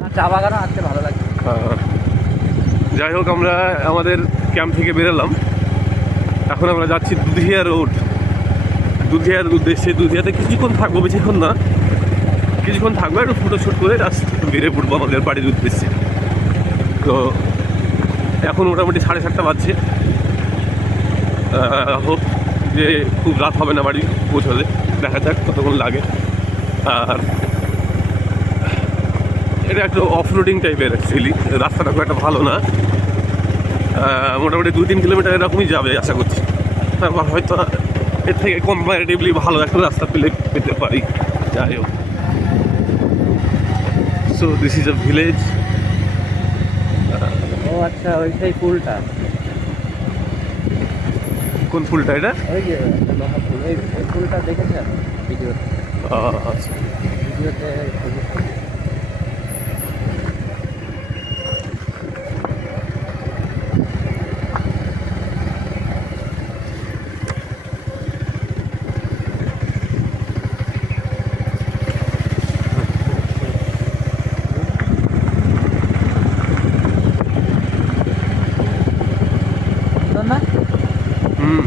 চা বাগানও আসতে ভালো লাগে। যাই হোক, আমরা আমাদের ক্যাম্প থেকে বেরোলাম। এখন আমরা যাচ্ছি দুধিয়া রোড, দুধিয়ার উদ্দেশ্যে। দুধিয়াতে কিছুক্ষণ থাকবো, বেশিক্ষণ না, কিছুক্ষণ থাকবো, একটু ফটোশ্যুট করে রাস্তা বেরিয়ে পড়বো আমাদের বাড়ির উদ্দেশ্যে। তো এখন মোটামুটি 7:30 বাজছে। হোপ যে খুব রাত হবে না বাড়ি পৌঁছাতে, দেখা যাক কতক্ষণ লাগে। আর এটা একটু অফরোডিং টাইপের অ্যাকচুয়ালি, রাস্তাটা খুব একটা ভালো না। মোটামুটি 2-3 কিলোমিটার এরকমই যাবে আশা করছি। তারপর হয়তো এর থেকে কম্পারেটিভলি ভালো একটা রাস্তা পেতে পারি। যাই হোক, so this is a village. ও আচ্ছা, ওইটাই ফুলটা। কোন ফুলটা এটা? ওই যে একটা লোহা ফুল, ওই ফুলটা দেখেছেন ভিডিওতে? আচ্ছা, ভিডিওতে না। হুম।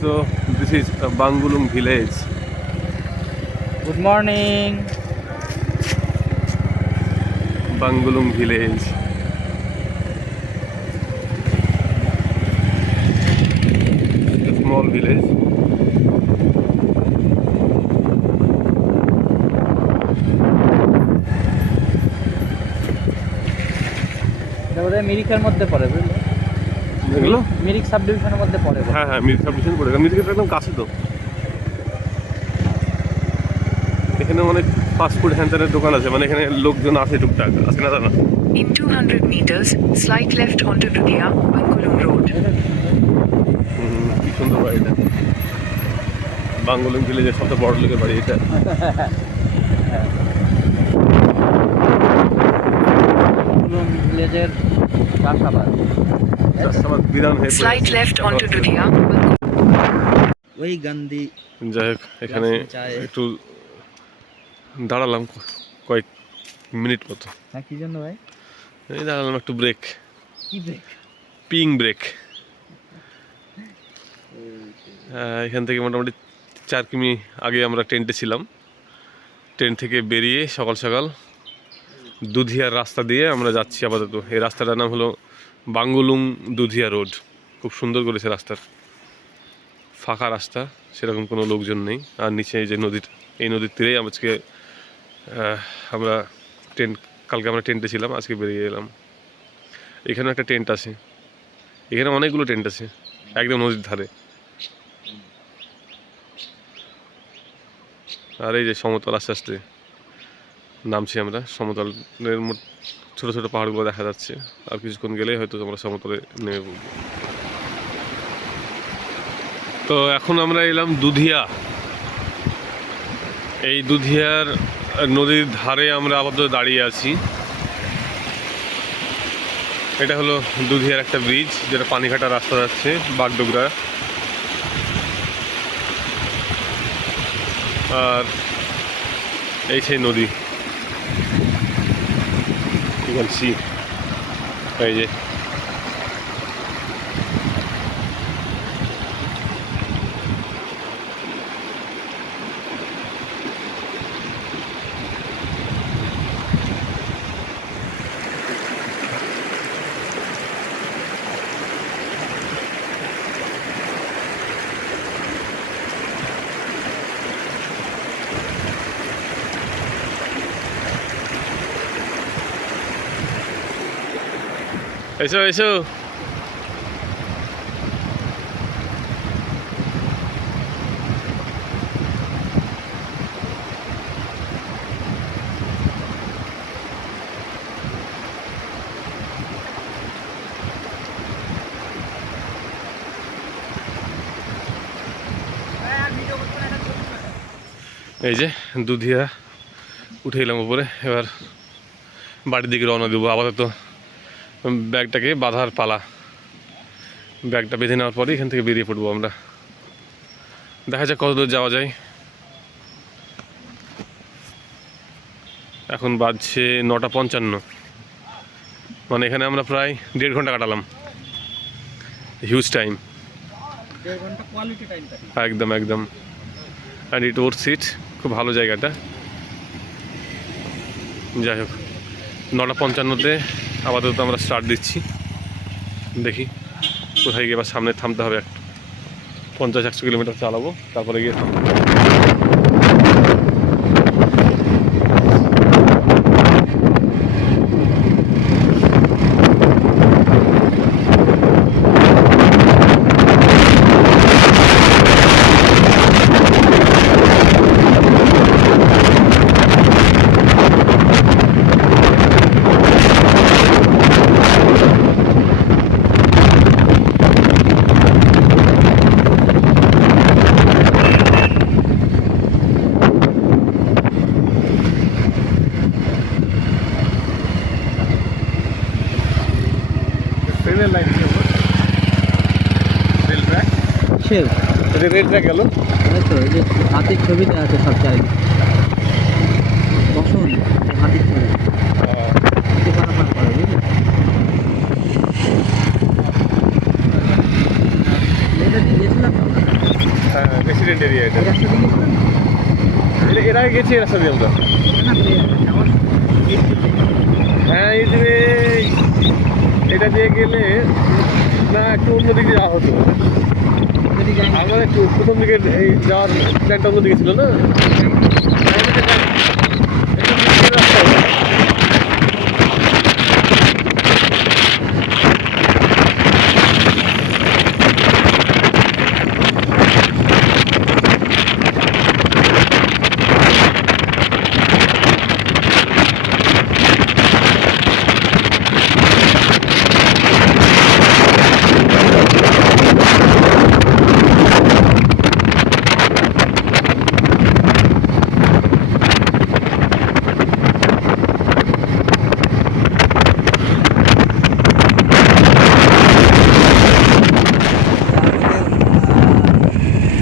So this is Bangulung village. Good morning. Bangulung village. A small village. এটা বোধহয় মিরিকের মধ্যে পড়ে, বুঝলে? এগুলো? মিরিক সাব ডিভিশনের মধ্যে পড়ে। হ্যাঁ হ্যাঁ, মিরিক সাব ডিভিশন পড়ে, মিরিকের একদম কাছে তো। এখানে অনেক ফাস্টফুড হ্যান্ডের দোকান আছে, মানে এখানে লোকজন আসে টুকটাক, আছে না দাদা? In 200 meters, slight left onto Dudia, Bangulung Road. কি সুন্দর বাড়িটা, বাঙ্গুলুং ভিলেজের সবচেয়ে বড় লোকের বাড়ি এটা। ভিলেজের চাষাবাদ। বিরান হয়ে Slight left onto Dudia, ওই গান্ধী। যাই হোক, এখানে একটু দাঁড়ালাম কয়েক মিনিট মতো। হ্যাঁ, কি জন্য ভাই? এই দাঁড়ালাম একটু ব্রেক, কি ব্রেক? Ping break. এখান থেকে মোটামুটি 4 কিমি আগে আমরা টেন্টে ছিলাম। টেন্ট থেকে বেরিয়ে সকাল সকাল দুধিয়ার রাস্তা দিয়ে আমরা যাচ্ছি আপাতত। এই রাস্তাটার নাম হলো বাঙ্গুলুং দুধিয়া রোড। খুব সুন্দর করেছে রাস্তার, ফাঁকা রাস্তা, সেরকম কোনো লোকজন নেই। আর নিচে এই যে নদীটা, এই নদীর তীরেই আজকে আমরা কালকে আমরা টেন্টে ছিলাম, আজকে বেরিয়ে এলাম। এখানে একটা টেন্ট আছে, এখানে অনেকগুলো টেন্ট আছে একদম নদীর ধারে। আর এই যে সমতল, আস্তে আস্তে নামছি আমরা সমতলের। ছোটো ছোটো পাহাড়গুলো দেখা যাচ্ছে, আর কিছুক্ষণ গেলেই হয়তো আমরা সমতলে নেমে পড়ব। তো এখন আমরা এলাম দুধিয়া। এই দুধিয়ার নদীর ধারে আমরা আপাতত দাঁড়িয়ে আছি। এটা হলো দুধিয়ার একটা ব্রিজ, যেটা পানিঘাটা রাস্তা যাচ্ছে বাগডোগরা। আর এই সেই নদী, এই যে এসো এসো। এই যে দুধিয়া উঠে এলাম উপরে, এবার বাড়ির দিকে রওনা দেবো। আপাতত ব্যাগটাকে বাঁধার পালা, ব্যাগটা বেঁধে নেওয়ার পরে এখান থেকে বেরিয়ে পড়বো আমরা। দেখা যাক কত দূর যাওয়া যায়। এখন বাজছে 9:55, মানে এখানে আমরা প্রায় 1.5 ঘন্টা কাটালাম। হিউজ টাইম, 1.5 ঘন্টা কোয়ালিটি টাইম কাটি। একদম একদম। অ্যান্ড ইট ওর সিট, খুব ভালো জায়গাটা। যাই হোক, 9:55-তে আপাতত আমরা স্টার্ট দিচ্ছি। দেখি কোথায় গিয়ে এবার সামনে থামতে হবে। 50-100 কিলোমিটার চালাবো, তারপরে গিয়ে থামবো। ট্রেনের লাইন রেল ট্র্যাক, সেও রেল ট্র্যাক গেল। তো এই যে হাতির ছবিতে আছে সব চারিদিকে, বসুন হাতির ছবি পারাপার করে, বুঝলি? এটা দিয়ে গেছিলাম তো আমরা, হ্যাঁ, রেসিডেন্ট এরিয়া এটা। এই রাস্তা দিয়ে গেছিলাম না? এর আগে গেছি এই রাস্তা দিয়ে আমরা। না, আমার হ্যাঁ, এই যে এটা দিয়ে গেলে না, একটু অন্যদিকে যাওয়া হতো। যদি যাই আমরা একটু প্রথম দিকে এই যাওয়ার প্ল্যানটা অন্যদিকে ছিল না।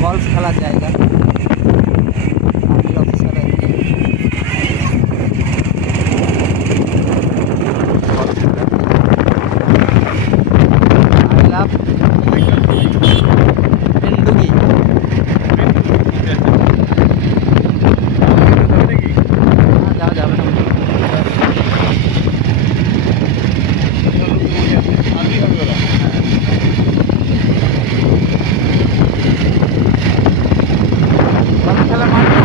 গলফ খেলার জায়গা, আর্মি অফিসার আর কি। I love Mendugi. যাওয়া যাবে না। গলফ খেলার মাঠ না?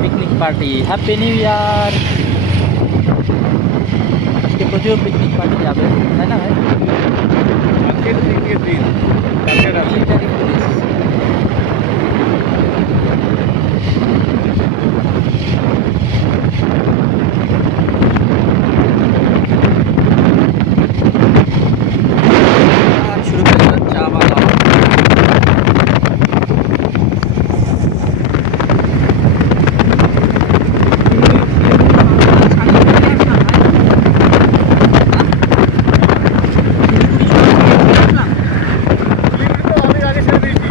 Picnic party, happy new year. আজকে প্রচুর পিকনিক পার্টি যাবে, তাই না ভাই? আজকে পিকনিকের দিন, কালকে রাতে। 3 তারিখ পুলিশ। আর শুরু করে দিলাম চা বাগান। আমি আগে ছেড়ে দিয়েছি।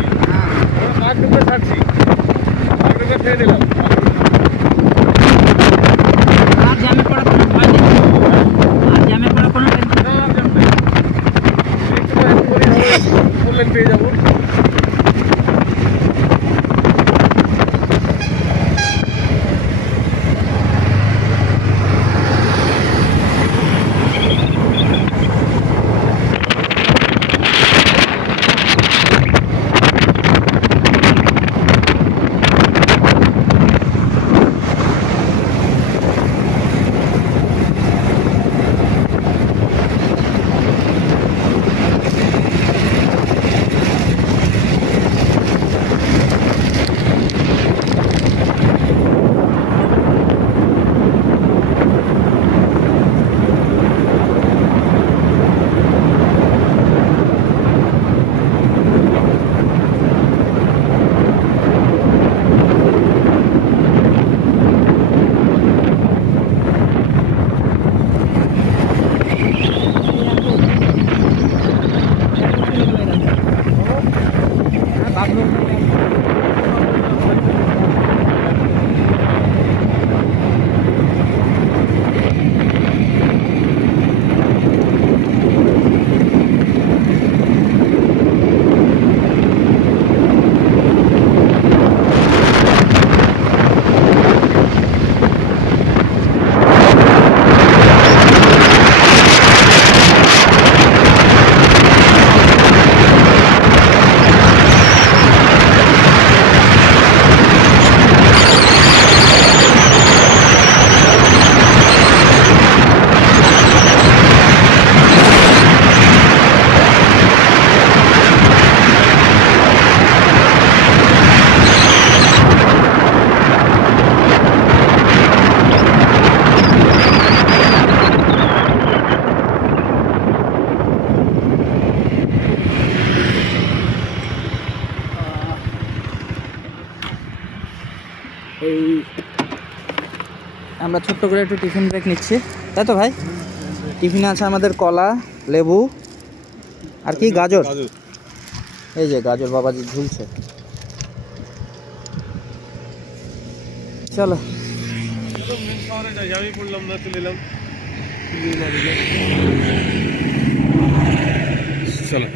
এই আমরা ছোট্ট করে একটু টিফিন ব্রেক নিচ্ছি, তাই তো ভাই? টিফিনে আছে আমাদের কলা, লেবু আর কি গাজর। এই যে গাজর বাবাজি ঝুলছে। চলো মেন শহরে যাই, আমি পড়লাম না, চলে এলাম। চলো।